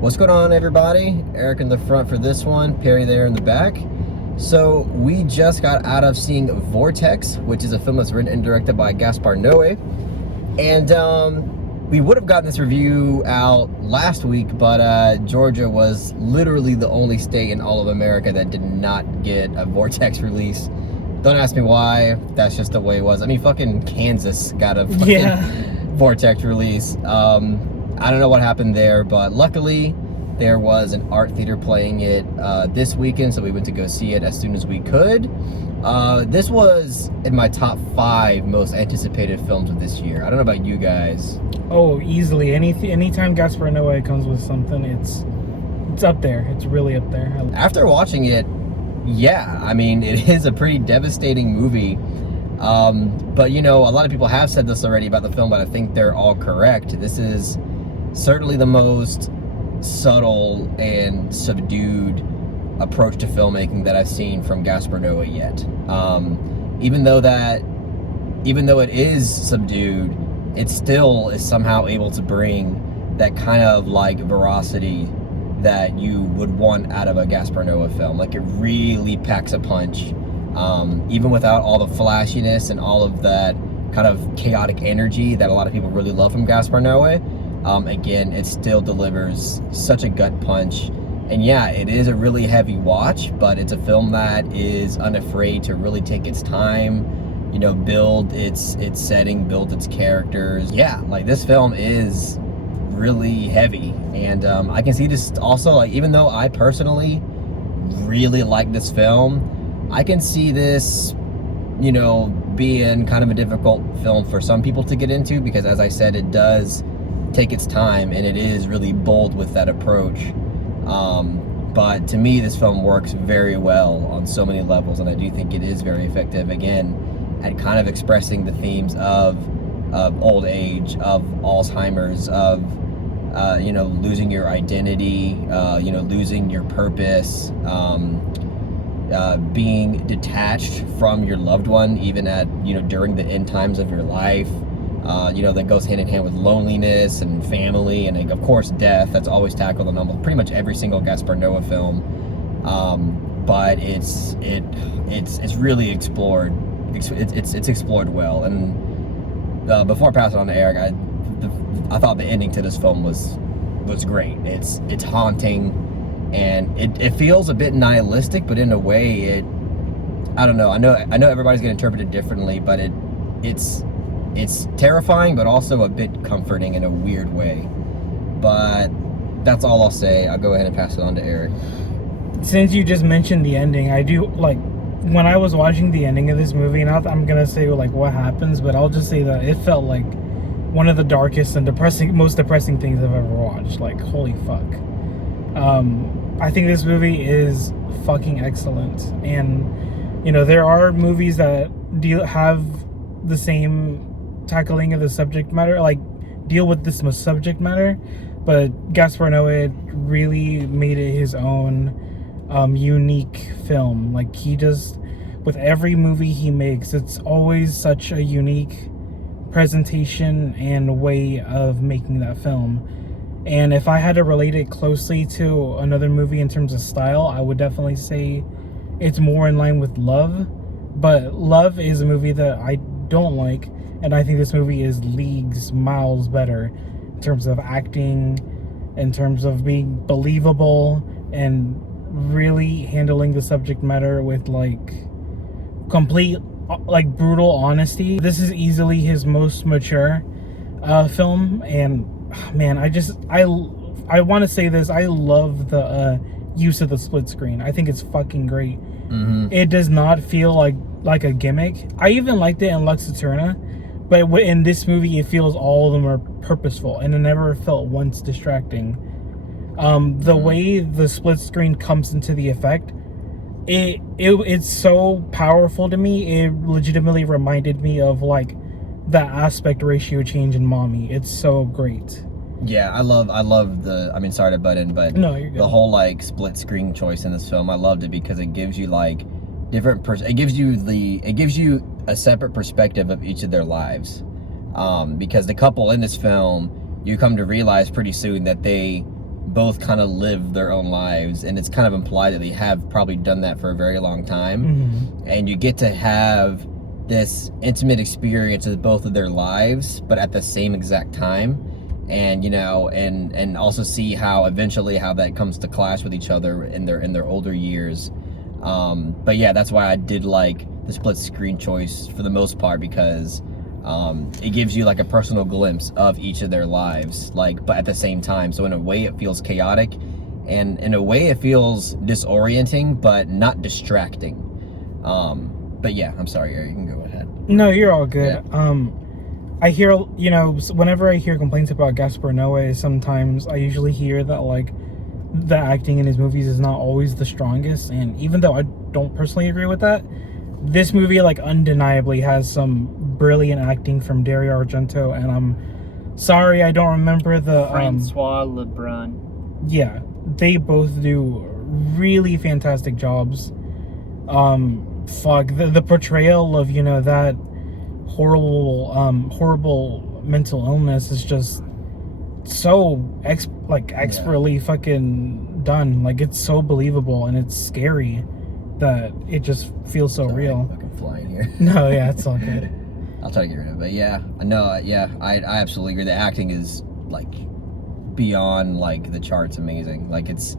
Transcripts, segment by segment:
What's going on, everybody? Eric in the front for this one, Perry there in the back. So we just got out of seeing Vortex, which is a film that's written and directed by Gaspar Noe. And we would have gotten this review out last week, but Georgia was literally the only state in all of America that did not get a Vortex release. Don't ask me why, that's just the way it was. I mean, fucking Kansas got a fucking Vortex release. I don't know what happened there, but luckily there was an art theater playing it this weekend, so we went to go see it as soon as we could. This was in my top 5 most anticipated films of this year. I don't know about you guys. Oh, easily. Anytime Gaspar Noe comes with something, it's up there. It's really up there. After watching it, yeah, I mean, it is a pretty devastating movie. But you know, a lot of people have said this already about the film, but I think they're all correct. This is certainly the most subtle and subdued approach to filmmaking that I've seen from Gaspar Noe yet. Even though it is subdued, it still is somehow able to bring that kind of like veracity that you would want out of a Gaspar Noe film. Like, it really packs a punch, even without all the flashiness and all of that kind of chaotic energy that a lot of people really love from Gaspar Noe. Again, it still delivers such a gut punch. And yeah, it is a really heavy watch, but it's a film that is unafraid to really take its time, you know, build its setting, build its characters. Yeah, like, this film is really heavy. And I can see this also, like, even though I personally really like this film, I can see this, you know, being kind of a difficult film for some people to get into, because as I said, it does take its time and it is really bold with that approach. But to me, this film works very well on so many levels, and I do think it is very effective, again, at kind of expressing the themes of old age, of Alzheimer's, of you know, losing your identity, you know, losing your purpose, being detached from your loved one, even at, you know, during the end times of your life. You know, that goes hand in hand with loneliness and family, and of course death. That's always tackled in almost pretty much every single Gaspar Noe film. But it's really explored. It's explored well. And before I pass it on to Eric, I thought the ending to this film was great. It's haunting, and it feels a bit nihilistic, but in a way, I don't know. I know everybody's gonna interpret it differently, but it's terrifying, but also a bit comforting in a weird way. But that's all I'll say. I'll go ahead and pass it on to Eric. Since you just mentioned the ending, I do, like, when I was watching the ending of this movie, not that I'm gonna say like what happens, but I'll just say that it felt like one of the darkest and most depressing things I've ever watched. Like, holy fuck. I think this movie is fucking excellent. And, you know, there are movies that have the same tackling of the subject matter, like deal with this subject matter, but Gaspar Noe really made it his own unique film. Like, he just, with every movie he makes, it's always such a unique presentation and way of making that film. And if I had to relate it closely to another movie in terms of style, I would definitely say it's more in line with Love. But Love is a movie that I don't like, and I think this movie is leagues, miles better in terms of acting, in terms of being believable, and really handling the subject matter with, like, complete, like, brutal honesty. This is easily his most mature film, and man, I want to say this, I love the use of the split screen. I think it's fucking great. It does not feel like a gimmick. I even liked it in Lux Eterna, but in this movie, it feels all of them are purposeful, and it never felt once distracting. The way the split screen comes into the effect, it's so powerful to me. It legitimately reminded me of, like, the aspect ratio change in Mommy. It's so great. Yeah, I love I mean, sorry to butt in, but no, you're good. The whole, like, split screen choice in this film, I loved it because it gives you, like, it gives you a separate perspective of each of their lives. Because the couple in this film, you come to realize pretty soon that they both kind of live their own lives, and it's kind of implied that they have probably done that for a very long time. And you get to have this intimate experience of both of their lives, but at the same exact time. And you know, and also see how eventually how that comes to clash with each other in their older years. But yeah, that's why I did like the split screen choice for the most part, because it gives you like a personal glimpse of each of their lives, like, but at the same time. So in a way it feels chaotic, and in a way it feels disorienting, but not distracting. But yeah, I'm sorry, Ari, you can go ahead. No, you're all good. Yeah. I hear, you know, whenever I hear complaints about Gaspar Noe, sometimes I usually hear that, like, the acting in his movies is not always the strongest. And even though I don't personally agree with that, this movie, like, undeniably has some brilliant acting from Dario Argento. And I'm sorry I don't remember the... Francois Lebrun. Yeah, they both do really fantastic jobs. The portrayal of, you know, that horrible mental illness is just so expertly fucking done. Like, it's so believable and it's scary that it just feels so real. I'm fucking flying here. No, yeah, it's all good. I'll try to get rid of it. But yeah, no, yeah, I absolutely agree. The acting is like beyond like the charts amazing. Like, it's,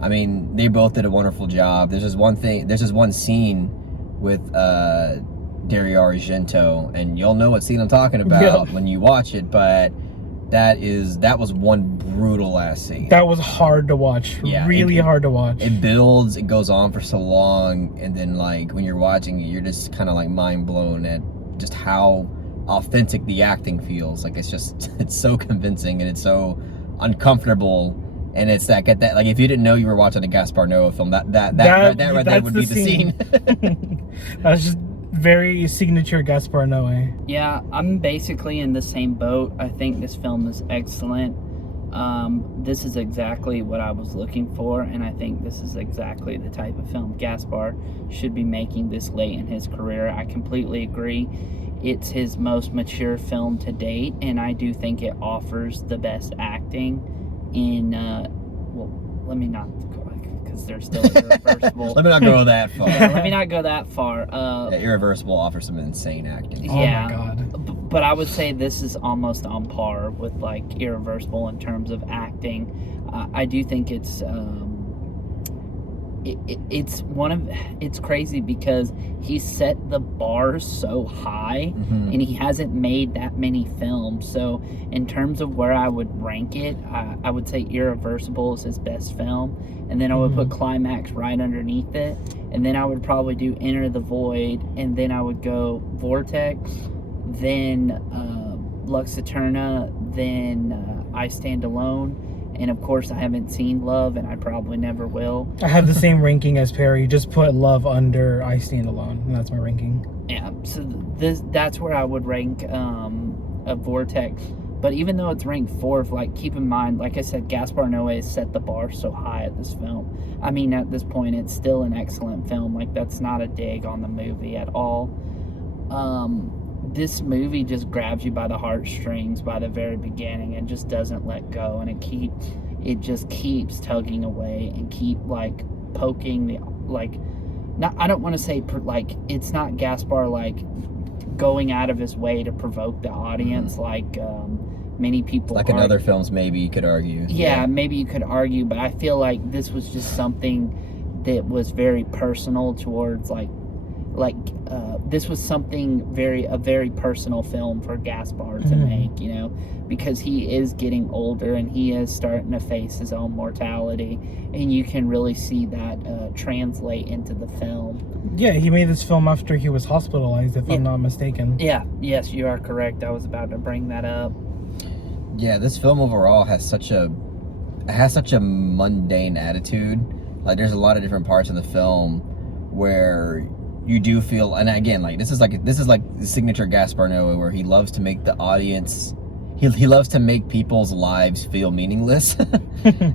I mean, they both did a wonderful job. There's just one scene with Dario Argento, and you'll know what scene I'm talking about when you watch it, but that was one brutal ass scene. That was hard to watch. Yeah, really hard to watch. It builds, it goes on for so long, and then like when you're watching it, you're just kind of like mind blown at just how authentic the acting feels. Like, it's just, it's so convincing, and it's so uncomfortable. And it's that like, if you didn't know you were watching a Gaspar Noe film, that right there would be the scene. That's just very signature Gaspar Noe. Yeah, I'm basically in the same boat. I think this film is excellent. This is exactly what I was looking for, and I think this is exactly the type of film Gaspar should be making this late in his career. I completely agree. It's his most mature film to date, and I do think it offers the best acting in, well, let me not go, because they're still irreversible. Let me not go that far. Yeah, let me not go that far. Yeah, Irreversible offers some insane acting. Yeah, oh my God. But I would say this is almost on par with like Irreversible in terms of acting. I do think it's it's crazy because he set the bar so high, and he hasn't made that many films. So in terms of where I would rank it, I would say Irreversible is his best film, and then I would put Climax right underneath it, and then I would probably do Enter the Void, and then I would go Vortex, then Lux Eterna, then I Stand Alone. And of course, I haven't seen Love, and I probably never will. I have the same ranking as Perry. Just put Love under I Stand Alone, and that's my ranking. Yeah, so that's where I would rank a Vortex. But even though it's ranked 4th, like, keep in mind, like I said, Gaspar Noe has set the bar so high at this film. I mean, at this point, it's still an excellent film. Like, that's not a dig on the movie at all. This movie just grabs you by the heartstrings by the very beginning and just doesn't let go, and it just keeps tugging away and keep like poking the, like, not, I don't want to say like, it's not Gaspar like going out of his way to provoke the audience like many people like in other films, maybe you could argue. Yeah, maybe you could argue, but I feel like this was just something that was very personal towards this was something a very personal film for Gaspar to make, you know, because he is getting older and he is starting to face his own mortality, and you can really see that translate into the film. Yeah, he made this film after he was hospitalized, if I'm not mistaken. Yeah, yes, you are correct. I was about to bring that up. Yeah, this film overall has such a mundane attitude. Like, there's a lot of different parts of the film where you do feel, and again, like, this is like the signature Gaspar Noe, where he loves to make the audience, he loves to make people's lives feel meaningless.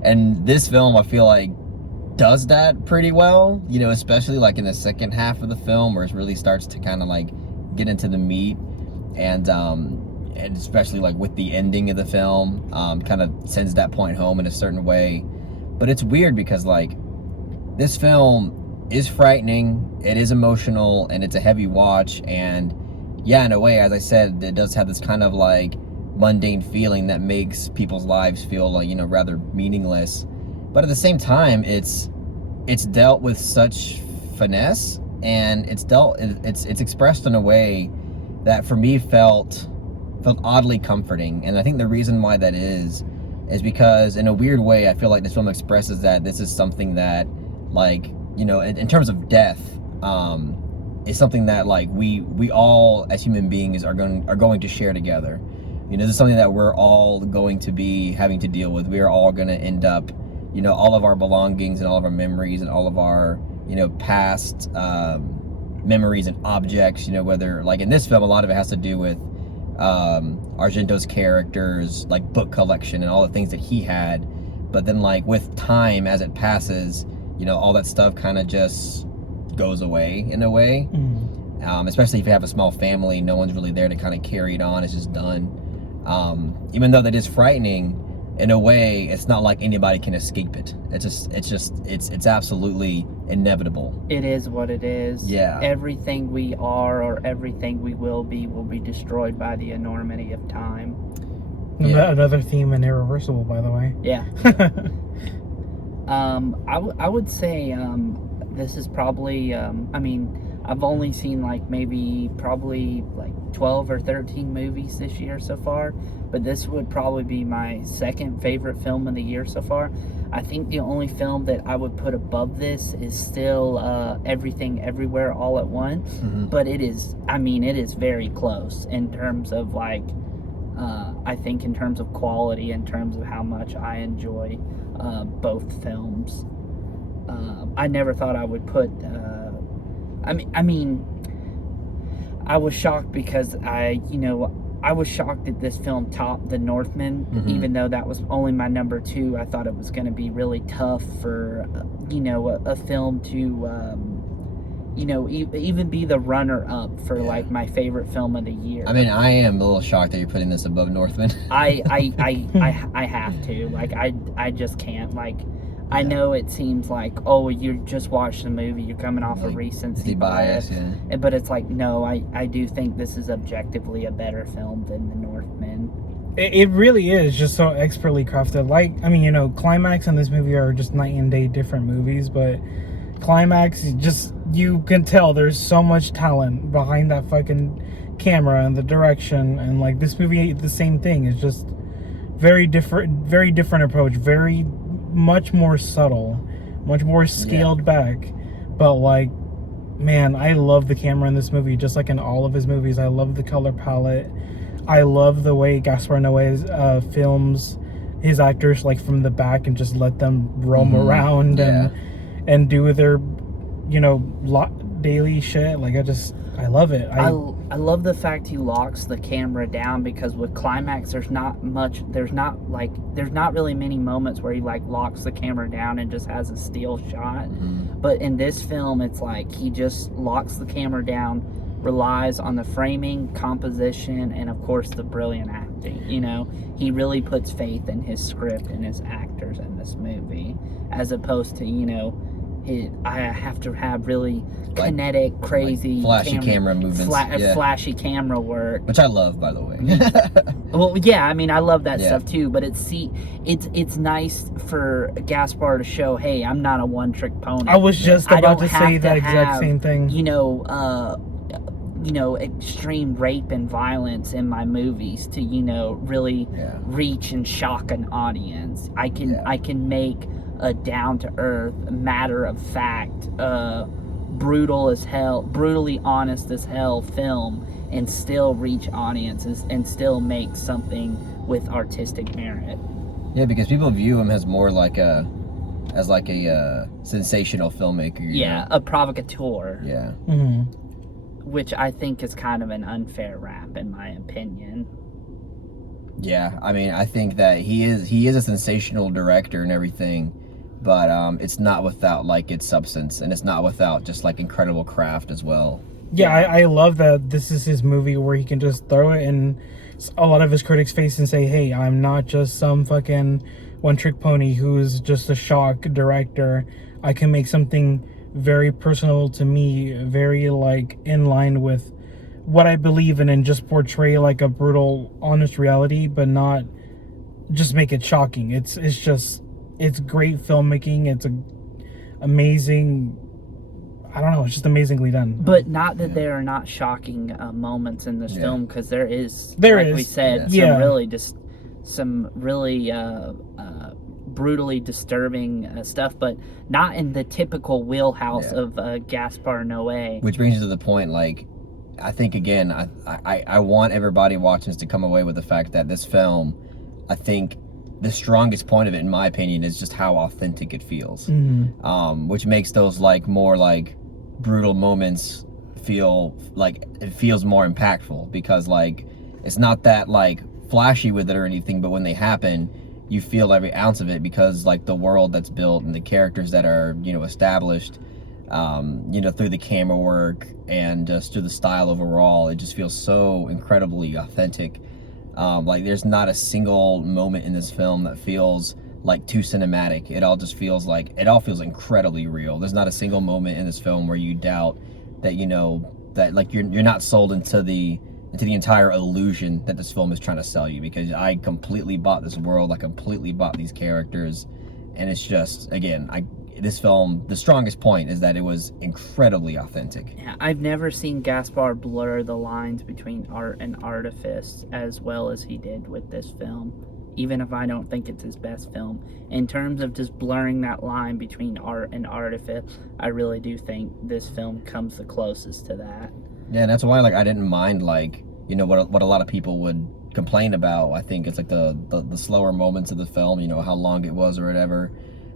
And this film, I feel like, does that pretty well, you know, especially like in the second half of the film, where it really starts to kind of like get into the meat, and and especially like with the ending of the film, kind of sends that point home in a certain way. But it's weird because like this film is frightening, it is emotional, and it's a heavy watch. And yeah, in a way, as I said, it does have this kind of like mundane feeling that makes people's lives feel like, you know, rather meaningless. But at the same time, it's dealt with such finesse, and it's expressed in a way that for me felt oddly comforting. And I think the reason why that is because in a weird way I feel like this film expresses that this is something that, like, you know, in terms of death, is something that like we all as human beings are going to share together. You know, this is something that we're all going to be having to deal with. We are all going to end up, you know, all of our belongings and all of our memories and all of our, you know, past memories and objects, you know, whether like in this film a lot of it has to do with Argento's character's like book collection and all the things that he had. But then like with time, as it passes, you know, all that stuff kind of just goes away in a way. Especially if you have a small family, no one's really there to kind of carry it on. It's just done. Even though that is frightening, in a way, it's not like anybody can escape it. It's absolutely inevitable. It is what it is. Yeah. Everything we are or everything we will be destroyed by the enormity of time. Yeah. Another theme in Irreversible, by the way. Yeah. I would say this is probably, I mean, I've only seen like probably 12 or 13 movies this year so far, but this would probably be my second favorite film of the year so far. I think the only film that I would put above this is still Everything Everywhere All at Once, but it is very close in terms of like, I think in terms of quality, in terms of how much I enjoy both films. I never thought I would put, I mean, I was shocked because I was shocked that this film topped The Northman, even though that was only my number 2. I thought it was going to be really tough for, a film to, even be the runner-up for like my favorite film of the year. I mean, I am a little shocked that you're putting this above Northman. I have to. Like, I just can't. Like, I know it seems like, oh, you just watched the movie, you're coming off like, a recency bias. Yeah. But it's like, no, I do think this is objectively a better film than The Northman. It really is just so expertly crafted. Like, I mean, Climax and this movie are just night and day different movies, but Climax, you can tell there's so much talent behind that fucking camera and the direction. And like this movie, the same thing. It's just very different approach, very much more subtle, much more scaled back. But like, man, I love the camera in this movie, just like in all of his movies. I love the color palette. I love the way Gaspar Noe films his actors like from the back and just let them roam around and do their daily shit. Like I love it. I love the fact he locks the camera down, because with Climax there's not really many moments where he like locks the camera down and just has a still shot. But in this film it's like he just locks the camera down, relies on the framing, composition, and of course the brilliant acting. He really puts faith in his script and his actors in this movie, as opposed to I have to have really kinetic, crazy, flashy camera movements, flashy camera work, which I love, by the way. Well, yeah, I mean, I love that stuff too. But it's nice for Gaspar to show, hey, I'm not a one-trick pony. I was just about to say the exact same thing. Extreme rape and violence in my movies to really reach and shock an audience. I can make a down-to-earth, matter-of-fact, brutally honest as hell film and still reach audiences and still make something with artistic merit. Yeah, because people view him as more like a sensational filmmaker. A provocateur. Yeah. Which I think is kind of an unfair rap, in my opinion. Yeah, I mean, I think that he is a sensational director and everything, but it's not without like its substance, and it's not without just like incredible craft as well. Yeah, I love that this is his movie where he can just throw it and a lot of his critics face and say, hey, I'm not just some fucking one-trick pony who's just a shock director. I can make something very personal to me, very like in line with what I believe in, and just portray like a brutal, honest reality, but not just make it shocking. It's great filmmaking. It's amazing. I don't know. It's just amazingly done. But not that there are not shocking moments in this film, because there is. We said, some really brutally disturbing stuff, but not in the typical wheelhouse of Gaspar Noe. Which brings you to the point, like, I think again, I want everybody watching this to come away with the fact that this film, I think the strongest point of it, in my opinion, is just how authentic it feels. Which makes those like more like brutal moments feel like it feels more impactful, because like it's not that like flashy with it or anything, but when they happen, you feel every ounce of it, because like the world that's built and the characters that are, you know, established, you know, through the camera work and just through the style overall, it just feels so incredibly authentic. Like there's not a single moment in this film that feels like too cinematic. It all just feels like, it all feels incredibly real. There's not a single moment in this film where you doubt that, you know, that like you're not sold into the entire illusion that this film is trying to sell you, because I completely bought this world, I completely bought these characters, and it's just, again, this film, the strongest point is that it was incredibly authentic. Yeah, I've never seen Gaspar blur the lines between art and artifice as well as he did with this film, even if I don't think it's his best film. In terms of just blurring that line between art and artifice, I really do think this film comes the closest to that. Yeah, and that's why, like, I didn't mind, like, you know, what a lot of people would complain about. I think it's like the slower moments of the film, you know, how long it was or whatever,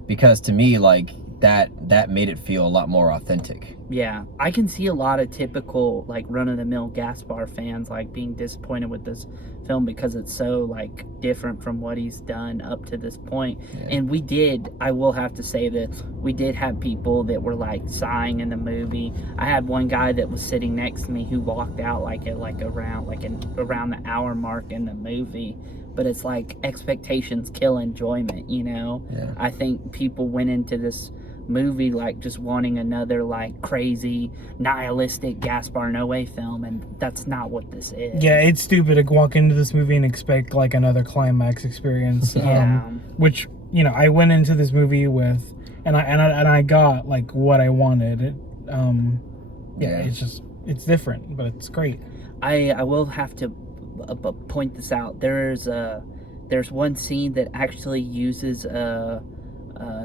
because to me, like, that made it feel a lot more authentic. Yeah, I can see a lot of typical like run-of-the-mill Gaspar fans like being disappointed with this film because it's so like different from what he's done up to this point. And I will have to say that we did have people that were like sighing in the movie. I had one guy that was sitting next to me who walked out around the hour mark in the movie. But it's like expectations kill enjoyment, you know? Yeah. I think people went into this movie like just wanting another like crazy nihilistic Gaspar Noe film, and that's not what this is. Yeah, it's stupid to walk into this movie and expect like another climax experience. Which, you know, I went into this movie with, and I got like what I wanted. It's different, but it's great. I will have to point this out. There's one scene that actually uses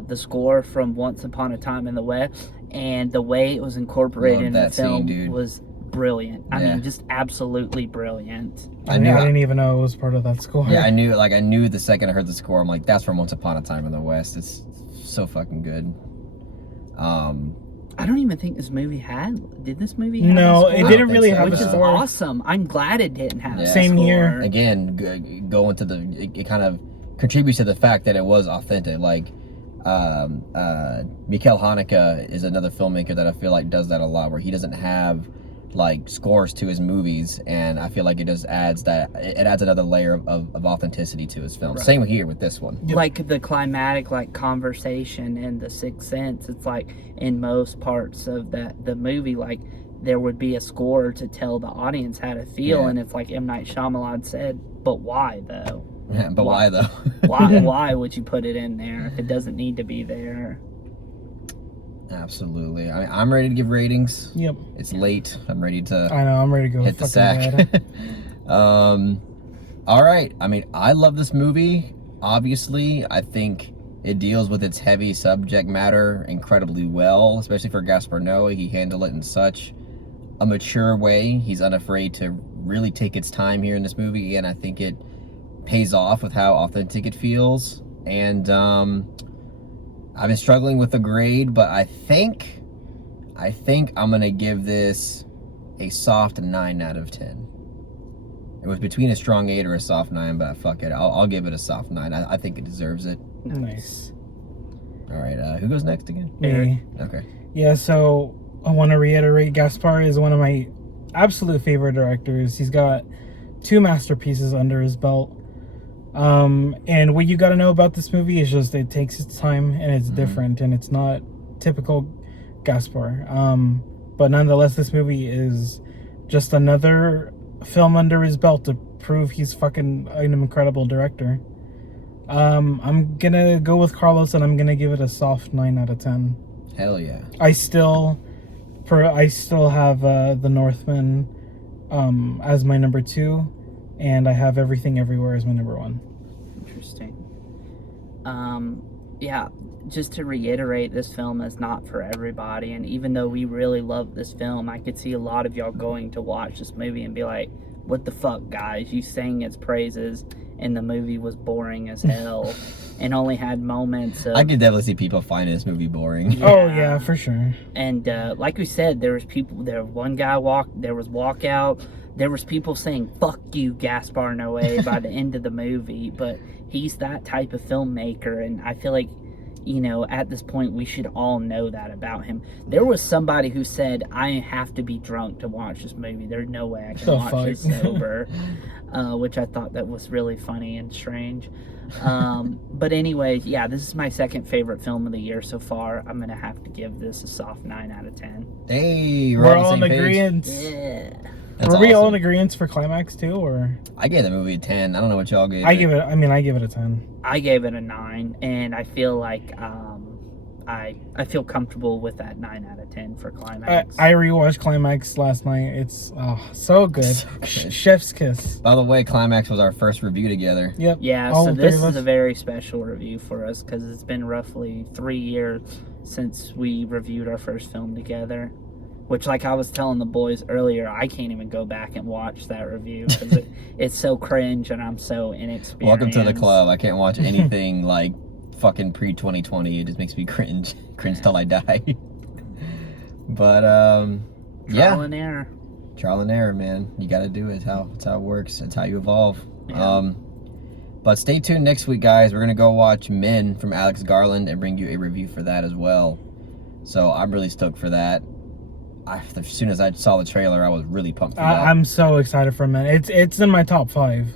the score from Once Upon a Time in the West, and the way it was incorporated in the film was brilliant. I mean, just absolutely brilliant. I didn't even know it was part of that score. Yeah, I knew the second I heard the score, I'm like, that's from Once Upon a Time in the West. It's so fucking good. I don't even think this movie did this movie have No, a score? it didn't really have which a is score. awesome. I'm glad it didn't have a score. Same here. Again, going to it kind of contributes to the fact that it was authentic. Like, Mikel Haneke is another filmmaker that I feel like does that a lot, where he doesn't have like scores to his movies, and I feel like it just adds another layer of authenticity to his film. Right. Same here with this one. Like the climatic like conversation in The Sixth Sense, it's like in most parts of the movie, like there would be a score to tell the audience how to feel, and it's like M. Night Shyamalan said, but why though? Yeah, but why though? why would you put it in there if it doesn't need to be there? Absolutely. I mean, I'm ready to give ratings. Yep. It's late. I'm ready to. I know. I'm ready to go hit the sack. All right. I mean, I love this movie. Obviously, I think it deals with its heavy subject matter incredibly well, especially for Gaspar Noe. He handled it in such a mature way. He's unafraid to really take its time here in this movie, and I think it pays off with how authentic it feels. And I've been struggling with the grade, but I think I'm gonna give this a soft 9 out of 10. It was between a strong 8 or a soft 9, but fuck it, I'll give it a soft 9. I think it deserves it. Nice. All right, who goes next again? Me. Okay. Yeah, so I want to reiterate, Gaspar is one of my absolute favorite directors. He's got 2 masterpieces under his belt. And what you got to know about this movie is just it takes its time and it's different and it's not typical Gaspar. But nonetheless, this movie is just another film under his belt to prove he's fucking an incredible director. I'm gonna go with Carlos and I'm gonna give it a soft 9 out of 10. Hell yeah. I still have The Northman as my number 2, and I have Everything Everywhere as my number 1. Interesting. Yeah, just to reiterate, this film is not for everybody, and even though we really love this film, I could see a lot of y'all going to watch this movie and be like, what the fuck, guys? You sang its praises, and the movie was boring as hell, and only had moments of... I could definitely see people finding this movie boring. Yeah. Oh, yeah, for sure. And like we said, there was people... There was one guy there was walkout. There was people saying, fuck you, Gaspar Noe, by the end of the movie, but he's that type of filmmaker, and I feel like, you know, at this point, we should all know that about him. There was somebody who said, I have to be drunk to watch this movie. There's no way I can watch this sober, which I thought that was really funny and strange. But anyway, yeah, this is my second favorite film of the year so far. I'm going to have to give this a soft 9 out of 10. Hey, we're all in agreement. Yeah. That's Were we all in awesome. agreement for Climax too, or? I gave the movie a 10. I don't know what y'all gave. I give it a 10. I gave it a 9, and I feel like I feel comfortable with that 9 out of 10 for Climax. I rewatched Climax last night. It's so good. So good. Chef's kiss. By the way, Climax was our first review together. Yep. Yeah, all so 3 this of us. is a very special review for us because it's been roughly 3 years since we reviewed our first film together. Which, like I was telling the boys earlier, I can't even go back and watch that review because it's so cringe and I'm so inexperienced. Welcome to the club. I can't watch anything like fucking pre-2020. It just makes me cringe till I die. But yeah, Trial and error. Trial and error, man. You got to do it. It's how it works. It's how you evolve. Yeah. But stay tuned next week, guys. We're gonna go watch Men from Alex Garland and bring you a review for that as well. So I'm really stoked for that. As soon as I saw the trailer, I was really pumped for that. I'm so excited for a minute. It's in my top 5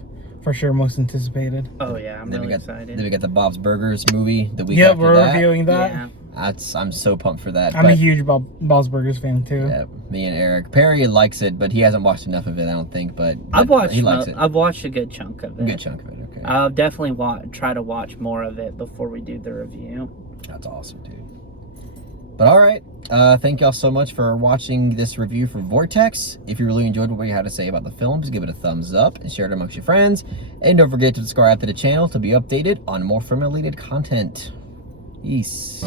for sure, most anticipated. Oh yeah, I'm really excited. Then we got the Bob's Burgers movie the week Yeah, after we're that. reviewing that. Yeah. I'm so pumped for that. I'm a huge Bob's Burgers fan too. Yeah, me and Eric. Perry likes it, but he hasn't watched enough of it, I don't think. But He likes it. I've watched a good chunk of it. Good chunk of it. Okay. I'll definitely try to watch more of it before we do the review. That's awesome, dude. But all right, thank y'all so much for watching this review for Vortex. If you really enjoyed what we had to say about the films, give it a thumbs up and share it amongst your friends. And don't forget to subscribe to the channel to be updated on more film-related content. Peace.